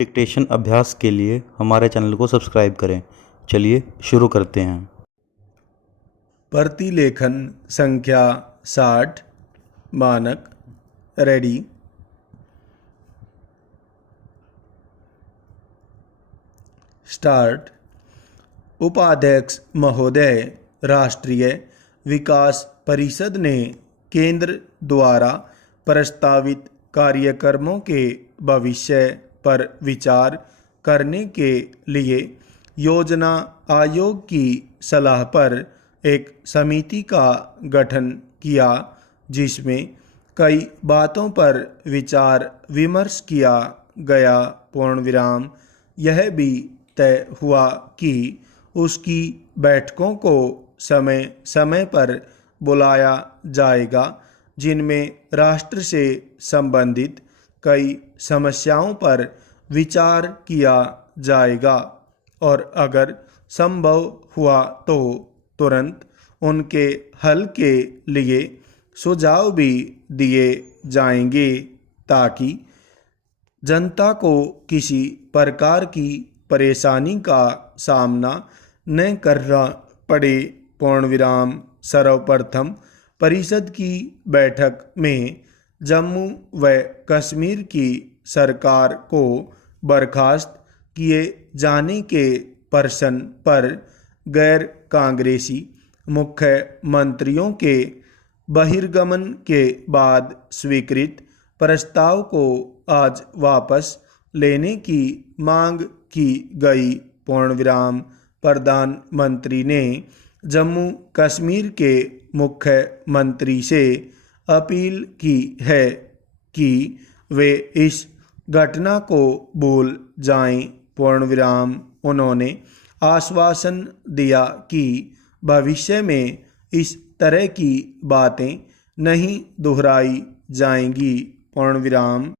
Dictation अभ्यास के लिए हमारे चैनल को सब्सक्राइब करें। चलिए शुरू करते हैं। प्रतिलेखन संख्या 60 मानक रेडी। स्टार्ट। उपाध्यक्ष महोदय, राष्ट्रीय विकास परिषद ने केंद्र द्वारा प्रस्तावित कार्यक्रमों के भविष्य पर विचार करने के लिए योजना आयोग की सलाह पर एक समिति का गठन किया, जिसमें कई बातों पर विचार विमर्श किया गया। पूर्णविराम। यह भी तय हुआ कि उसकी बैठकों को समय समय पर बुलाया जाएगा, जिनमें राष्ट्र से संबंधित कई समस्याओं पर विचार किया जाएगा और अगर संभव हुआ तो तुरंत उनके हल के लिए सुझाव भी दिए जाएंगे, ताकि जनता को किसी प्रकार की परेशानी का सामना न करना पड़े। पूर्णविराम। सर्वप्रथम परिषद की बैठक में जम्मू व कश्मीर की सरकार को बर्खास्त किए जाने के प्रश्न पर गैर कांग्रेसी मुख्यमंत्रियों के बहिर्गमन के बाद स्वीकृत प्रस्ताव को आज वापस लेने की मांग की गई। पूर्णविराम। प्रधानमंत्री ने जम्मू कश्मीर के मुख्यमंत्री से अपील की है कि वे इस घटना को भूल जाएं। पूर्णविराम। उन्होंने आश्वासन दिया कि भविष्य में इस तरह की बातें नहीं दोहराई जाएंगी। पूर्णविराम।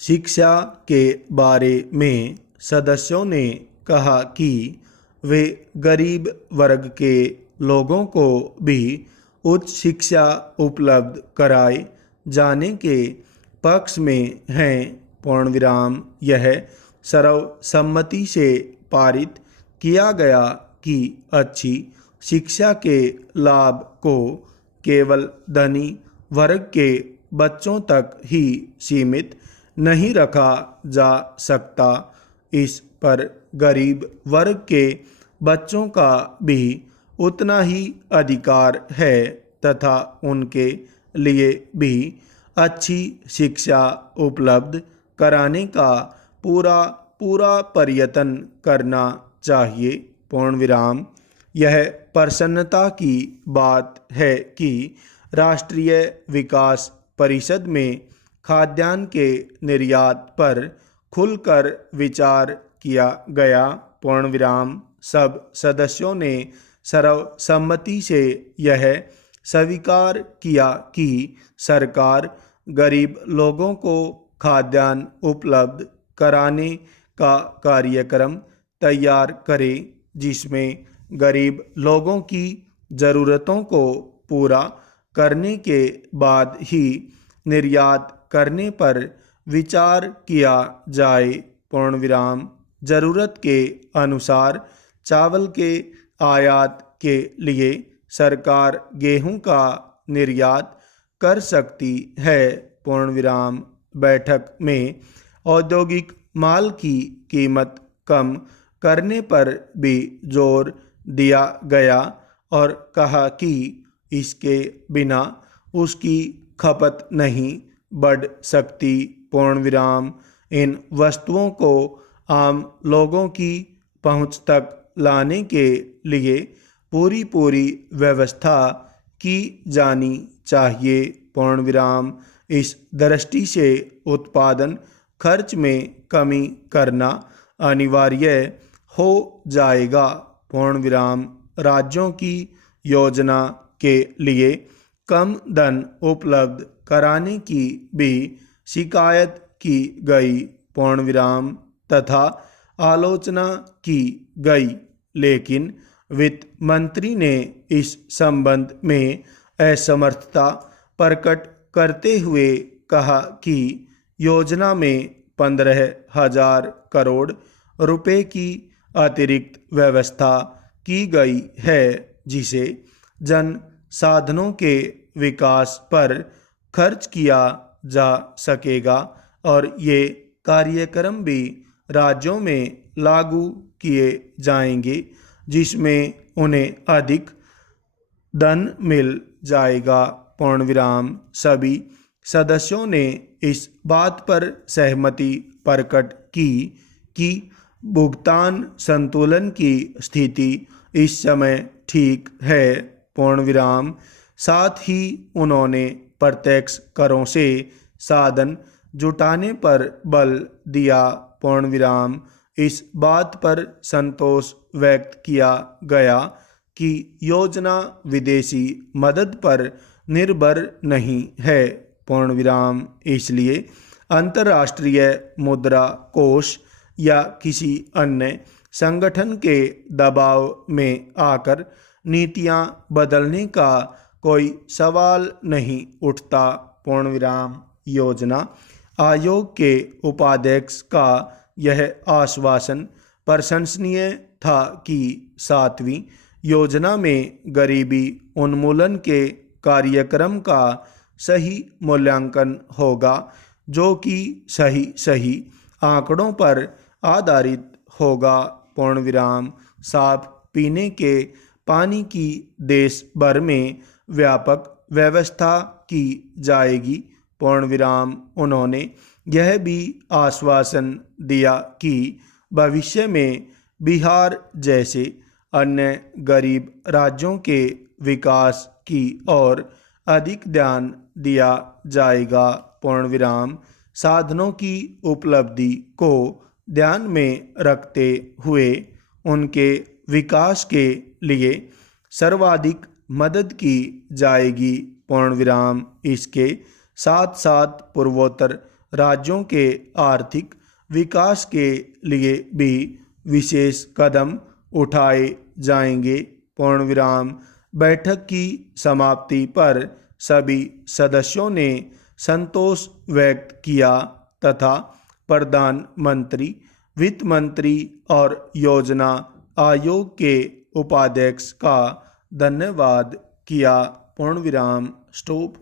शिक्षा के बारे में सदस्यों ने कहा कि वे गरीब वर्ग के लोगों को भी उच्च शिक्षा उपलब्ध कराए जाने के पक्ष में हैं। पूर्णविराम। यह सर्वसम्मति से पारित किया गया कि अच्छी शिक्षा के लाभ को केवल धनी वर्ग के बच्चों तक ही सीमित नहीं रखा जा सकता। इस पर गरीब वर्ग के बच्चों का भी उतना ही अधिकार है तथा उनके लिए भी अच्छी शिक्षा उपलब्ध कराने का पूरा प्रयत्न करना चाहिए। पूर्णविराम। यह प्रसन्नता की बात है कि राष्ट्रीय विकास परिषद में खाद्यान्न के निर्यात पर खुलकर विचार किया गया। पूर्णविराम। सब सदस्यों ने सर्वसम्मति से यह स्वीकार किया कि सरकार गरीब लोगों को खाद्यान्न उपलब्ध कराने का कार्यक्रम तैयार करे, जिसमें गरीब लोगों की ज़रूरतों को पूरा करने के बाद ही निर्यात करने पर विचार किया जाए। पूर्णविराम। ज़रूरत के अनुसार चावल के आयात के लिए सरकार गेहूं का निर्यात कर सकती है। पूर्णविराम। बैठक में औद्योगिक माल की कीमत कम करने पर भी जोर दिया गया और कहा कि इसके बिना उसकी खपत नहीं बढ़ सकती। पूर्णविराम। इन वस्तुओं को आम लोगों की पहुंच तक लाने के लिए पूरी व्यवस्था की जानी चाहिए। पूर्णविराम। इस दृष्टि से उत्पादन खर्च में कमी करना अनिवार्य हो जाएगा। पूर्णविराम। राज्यों की योजना के लिए कम धन उपलब्ध कराने की भी शिकायत की गई। पूर्णविराम। तथा आलोचना की गई, लेकिन वित्त मंत्री ने इस संबंध में असमर्थता प्रकट करते हुए कहा कि योजना में 15,000 करोड़ रुपए की अतिरिक्त व्यवस्था की गई है, जिसे जन साधनों के विकास पर खर्च किया जा सकेगा और ये कार्यक्रम भी राज्यों में लागू किए जाएंगे, जिसमें उन्हें अधिक धन मिल जाएगा। पूर्ण विराम। सभी सदस्यों ने इस बात पर सहमति प्रकट की कि भुगतान संतुलन की स्थिति इस समय ठीक है। पूर्ण विराम। साथ ही उन्होंने प्रत्यक्ष करों से साधन जुटाने पर बल दिया। पूर्ण विराम। इस बात पर संतोष व्यक्त किया गया कि योजना विदेशी मदद पर निर्भर नहीं है। पूर्ण विराम। इसलिए अंतर्राष्ट्रीय मुद्रा कोष या किसी अन्य संगठन के दबाव में आकर नीतियां बदलने का कोई सवाल नहीं उठता। पूर्ण विराम। योजना आयोग के उपाध्यक्ष का यह आश्वासन प्रशंसनीय था कि 7वीं योजना में गरीबी उन्मूलन के कार्यक्रम का सही मूल्यांकन होगा, जो कि सही आंकड़ों पर आधारित होगा। पूर्ण विराम। साफ पीने के पानी की देश भर में व्यापक व्यवस्था की जाएगी। पूर्ण विराम। उन्होंने यह भी आश्वासन दिया कि भविष्य में बिहार जैसे अन्य गरीब राज्यों के विकास की ओर अधिक ध्यान दिया जाएगा। पूर्ण विराम। साधनों की उपलब्धि को ध्यान में रखते हुए उनके विकास के लिए सर्वाधिक मदद की जाएगी। पूर्ण विराम। इसके साथ साथ पूर्वोत्तर राज्यों के आर्थिक विकास के लिए भी विशेष कदम उठाए जाएंगे। पूर्ण विराम। बैठक की समाप्ति पर सभी सदस्यों ने संतोष व्यक्त किया तथा प्रधानमंत्री, वित्त मंत्री और योजना आयोग के उपाध्यक्ष का धन्यवाद किया। पूर्ण विराम। स्टॉप।